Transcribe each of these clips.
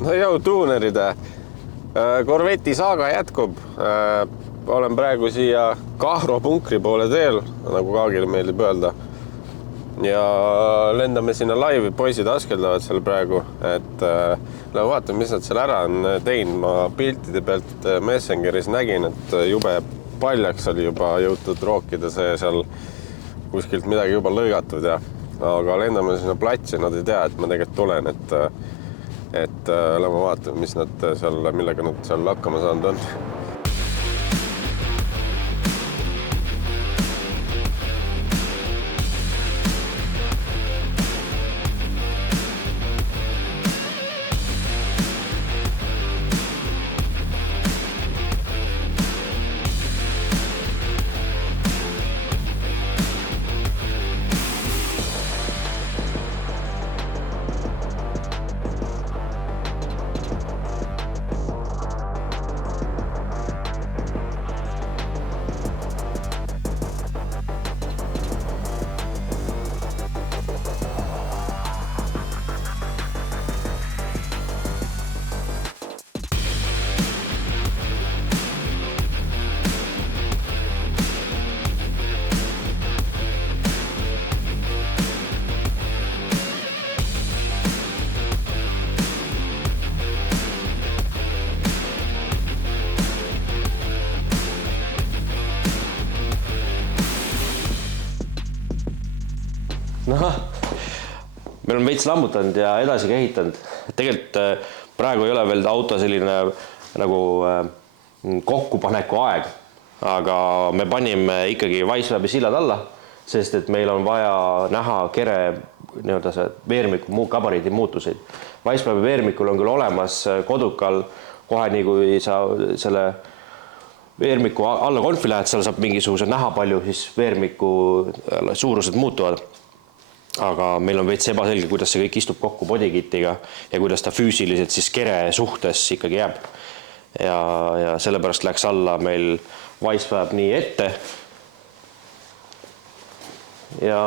No jau tuuneride. Corvetti saaga jätkub. Olen praegu siia Kahro punkri poole teel, nagu Kaagile meeldib öelda. Ja lendame sinna laivi, poisid askeldavad seal praegu, et vaatame, mis nad seal ära on teinud. Ma piltide pealt Messengeris nägin, et jube paljaks oli juba jõutud rookida see seal kuskilt midagi juba lõigatud ja aga lendame sinna platsi, nad ei tea, et ma tegelikult tulen, et lähme vaatame, mis nad seal, millega nad seal hakkama saanud on. Meil on veits lammutanud ja edasi kehitanud. Tegelikult praegu ei ole veel auto selline nagu kokkupaneku aeg, aga me panime ikkagi Wisewabi sillad alla, sest et meil on vaja näha kere nii-öelda see veermiku gabariidi muutuseid. Wisewabi veermikul on küll olemas kodukal, kohe nii kui sa selle veermiku alla konfi lähed, seal saab mingisuguse näha palju, siis veermiku suurused muutuvad. Aga meil on veits ebaselge, kuidas see kõik istub kokku bodykitiga ja kuidas ta füüsiliselt siis kere suhtes ikkagi jääb. Ja sellepärast läks alla meil Wicewab nii ette ja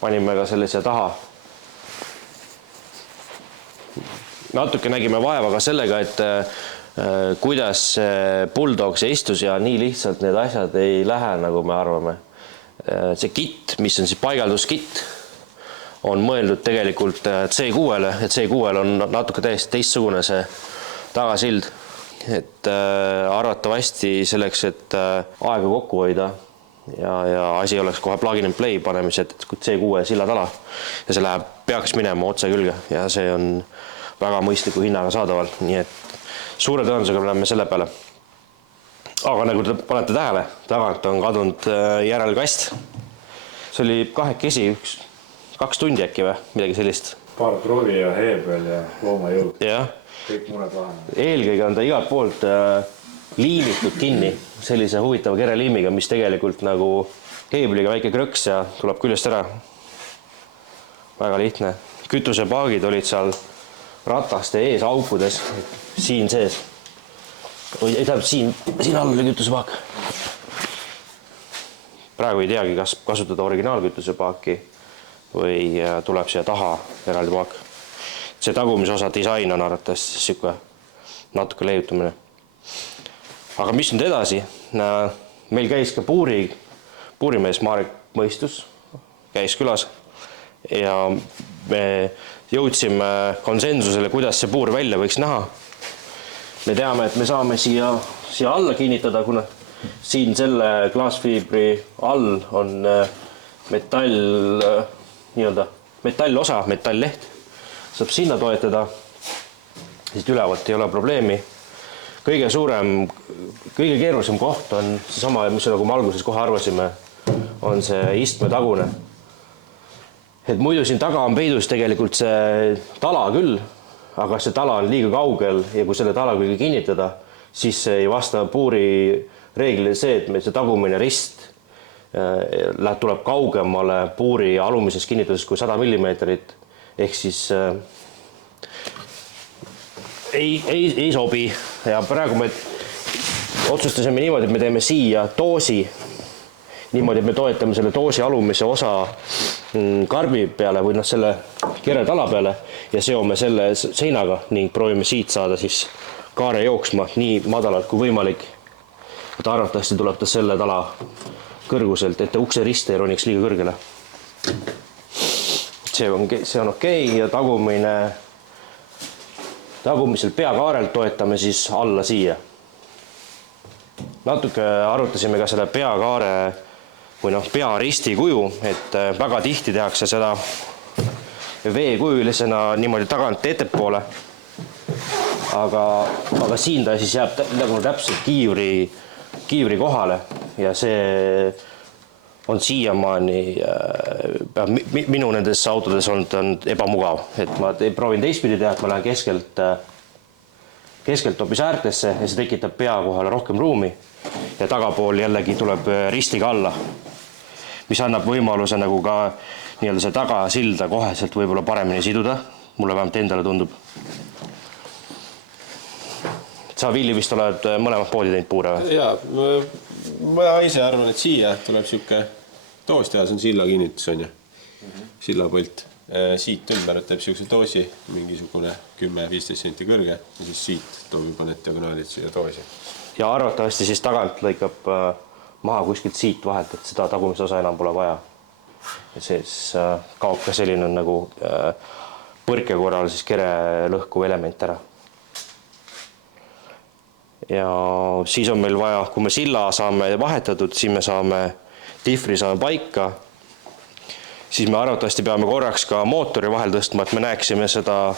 panime ka selle siia taha. Natuke nägime vaeva ka sellega, et kuidas Bulldog see istus ja nii lihtsalt need asjad ei lähe, nagu me arvame. See kit, mis on siis paigalduskitt, on mõeldud tegelikult C6-le, et C6-l on natuke täiesti teistsugune see tagasild. Et arvatavasti selleks, et aega kokku hoida ja asi oleks kohe plug and play panemised, et C6 sillad ala ja see peaks minema otse külge ja see on väga mõistliku hinnaga saadaval, nii et suure tõenäosusega läheme selle peale. Aga nagu te panete tähele, tagant on kadunud järelkast. See oli kahekesi 2 tundi äkki või, midagi sellist. Paar proovi ja heebel ja loomajõud. Ja. Kõik mured vahenevad. Eelkõige on ta igalt poolt liimitud kinni sellise huvitava kereliimiga, mis tegelikult nagu heebliga väike krõks ja tuleb küljest ära. Väga lihtne. Kütusepaagid olid seal rataste ees aukudes, siin sees. Ei tähendab, siin all oli kütusepaak. Praegu ei teagi, kas kasutada originaalkütusepaaki või tuleb siia taha eraldi paak. See tagumise osa disain on arvates siuke natuke leiutamine. Aga mis nüüd edasi? Meil käis ka puurimees Marek Mõistus, käis külas ja me jõudsime konsensusele, kuidas see puur välja võiks näha. Me teame, et me saame siia alla kinnitada, kuna siin selle klaasfiibri all on metallosa, metallleht, saab sinna toetada, siis ülevalt ei ole probleemi. Kõige keerulisem koht on seesama, mis nagu me alguses kohe arvasime, on see istme tagune. Et muidu siin taga on peidus tegelikult see tala küll, aga see tala on liiga kaugel ja kui selle tala külge kinnitada, siis ei vasta puuri reeglile see, et meil see tagumine rist tuleb kaugemale puuri alumises kinnituses kui 100 mm, ehk siis ei sobi. Ja praegu me otsustasime niimoodi, et me teeme siia doosi, niimoodi, et me toetame selle doosi alumise osa karbi peale või selle keretala peale ja seome selle seinaga ning proovime siit saada siis kaare jooksma nii madalalt kui võimalik. Et arvatavasti tuleb ta selle tala kõrguselt, et ta ukse riste ei roniks liiga kõrgele. See on okei ja tagumisel peakaarelt toetame siis alla siia. Natuke arutasime ka selle peakaare või pearisti kuju, et väga tihti tehakse seda veekujulisena niimoodi tagant ettepoole. Aga siin ta siis jääb nagu täpselt kiivri kohale ja see on siiamaani minu nendes autodes on ebamugav, et ma proovin teistpidi teha, et ma lähen keskelt hoopis äärtesse ja see tekitab pea kohale rohkem ruumi ja tagapool jällegi tuleb ristiga alla, mis annab võimaluse nagu ka nii-öelda see tagasilda koheselt võib-olla paremini siduda, mulle vähemalt endale tundub. Sa, Villi, vist oled mõlemad poodi teinud puure või? Jaa, ma ise arvan, et siia tuleb siuke toos teha, see on silla kinnitus on ju, sillapõlt. Siit ümber teeb siukse toosi, mingisugune 10-15 senti kõrge ja siis siit toob juba need diagonaalid siia toosi. Ja arvatavasti siis tagant lõikab maha kuskilt siit vahelt, et seda tagumisosa enam pole vaja. Ja siis kaob ka selline nagu põrke korral siis kere lõhkuv element ära. Ja siis on meil vaja, kui me silla saame vahetatud, siis me saame difri saame paika, siis me arvatavasti peame korraks ka mootori vahel tõstma, et me näeksime seda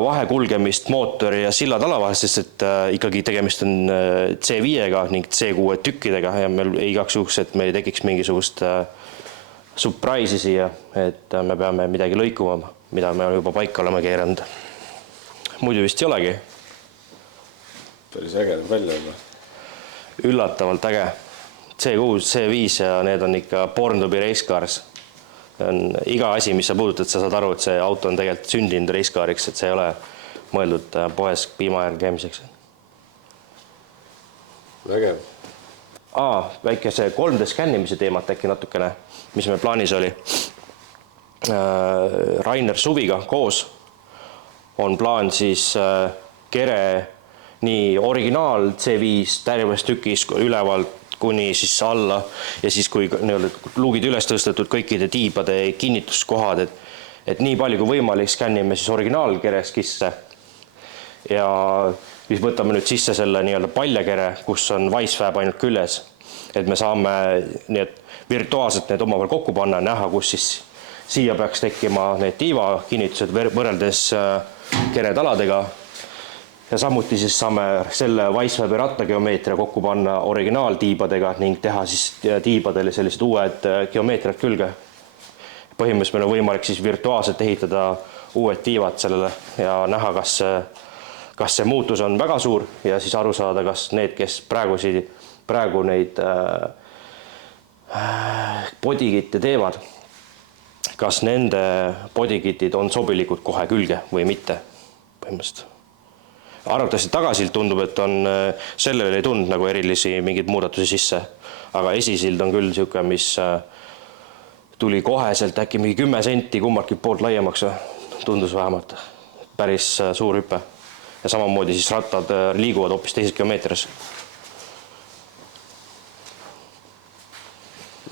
vahekulgemist mootori ja silla tala vahel, sest et ikkagi tegemist on C5-ga ning C6 tükkidega ja meil igaks juhuks, et meil tekiks mingisugust surprise'i siia, et me peame midagi lõikuma, mida me juba paika oleme keeranud. Muidu vist ei olegi. Päris äge välja juba. Üllatavalt äge. C6, C5 ja need on ikka born to be race cars. Iga asi, mis sa puudutad, sa saad aru, et see auto on tegelikult sündinud race cariks, et see ei ole mõeldud poes piima järgi käimiseks. Vägev. Väike see 3D skännimise teemat äkki natukene, mis meil plaanis oli. Rainer Suviga koos on plaan siis kere nii originaal C5 terves tükis ülevalt kuni siis alla ja siis kui luugid üles tõstetud kõikide tiibade kinnituskohad, et nii palju kui võimalik skännime siis originaalkere skisse ja siis võtame nüüd sisse selle nii-öelda paljakere, kus on Wisefab ainult küljes, et me saame need virtuaalselt need omavahel kokku panna ja näha, kus siis siia peaks tekkima need tiiva kinnitused võrreldes keretaladega. Ja samuti siis saame selle Wisefabi rattageomeetria kokku panna originaaltiibadega ning teha siis tiibadele sellised uued geomeetriad külge. Põhimõtteliselt meil on võimalik siis virtuaalselt ehitada uued tiivad sellele ja näha, kas see muutus on väga suur ja siis aru saada, kas need, kes praegu neid bodykitte teevad, kas nende bodykitid on sobilikud kohe külge või mitte põhimõtteliselt. Arvatavasti tagasilt tundub, et on sellele ei tundnud nagu erilisi mingeid muudatusi sisse, aga esisild on küll siuke, mis tuli koheselt äkki mingi 10 senti kummartki poolt laiemaks, tundus vähemalt päris suur hüpe. Ja samamoodi siis rattad liiguvad hoopis teises geomeetrias.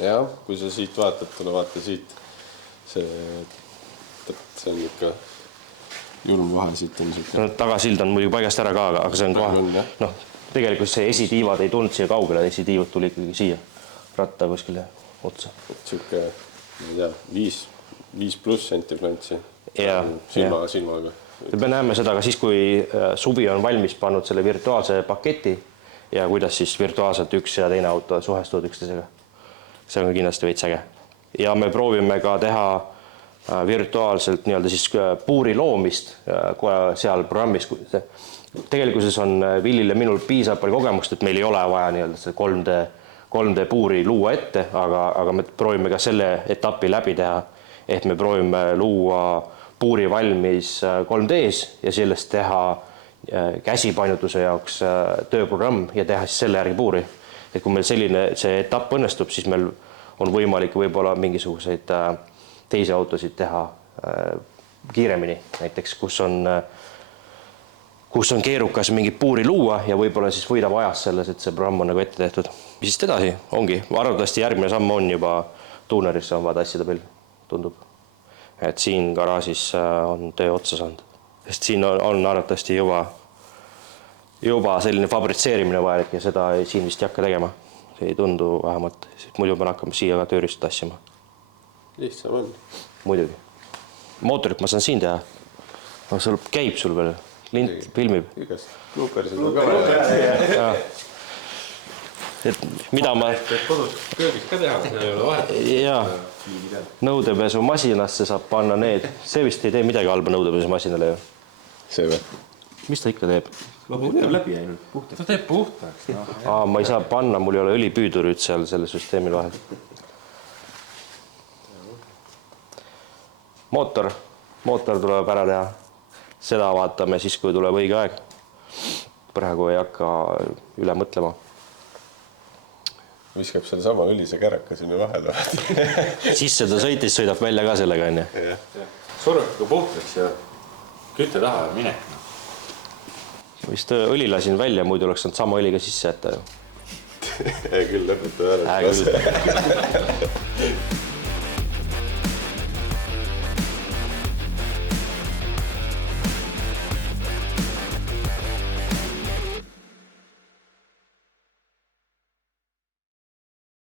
Ja, kui sa siit vaatad, tule vaata siit. See on ikka julm vahe siit on siuke. Tagasild on muidugi paigast ära ka, aga see on kohe. Tegelikult see esitiivad ei tulnud siia kaugele, esitiivad tuli ikkagi siia ratta kuskile otsa. Siuke, ma ei tea, 5+ senti plantsi silmaga. Me näeme seda ka siis, kui Suvi on valmis pannud selle virtuaalse paketi ja kuidas siis virtuaalselt üks ja teine auto suhestuvad üksteisega. See on kindlasti veits äge. Ja me proovime ka teha virtuaalselt nii-öelda siis puuri loomist seal programmis. Tegelikkuses on Villil ja minul piisab palju kogemust, et meil ei ole vaja nii-öelda see 3D puuri luua ette, aga me proovime ka selle etapi läbi teha, et me proovime luua puuri valmis 3D's ja sellest teha käsipainutuse jaoks tööprogramm ja teha siis selle järgi puuri. Et kui meil see etapp õnnestub, siis meil on võimalik võib-olla mingisuguseid teisi autosid teha kiiremini, näiteks kus on keerukas mingit puuri luua ja võib-olla siis võidab ajas selles, et see programm on nagu ette tehtud. Mis siis edasi ongi, arvatavasti järgmine samm on juba tuunerisse on vaja tassida pilv, tundub. Et siin garaažis on töö otsa saanud, sest siin on arvatavasti juba selline fabritseerimine vajalik ja seda siin vist ei hakka tegema. See ei tundu vähemalt, muidu pean hakkama siia ka tööristu tassima. Lihtsam on. Muidugi. Mootorit ma saan siin teha. No, sul käib sul veel, lint filmib. Igas Luupersil on ka vaja. Et mida ma... Kodus köögis ka teha, see ei ole vahet. Jaa, nõudepesu masinasse saab panna need. See vist ei tee midagi halba nõudepesu masinale ju. See või? Mis ta ikka teeb? Teeb läbi ainult puhtaks. Ta teeb puhtaks. Ma ei saa panna, mul ei ole õlipüüdurit seal selle süsteemil vahel. Mootor tuleb ära teha. Seda vaatame siis, kui tuleb õige aeg. Praegu ei hakka üle mõtlema. Viskab selle sama õlise käraka sinna vahele. Sisse ta sõitis, sõidab välja ka sellega, on ju. Survab ka puhtaks ja kütte taha ja minek. Vist õli lasin välja, muidu oleks saanud sama õliga sisse jätta. Küll lõpetab ära. Küll.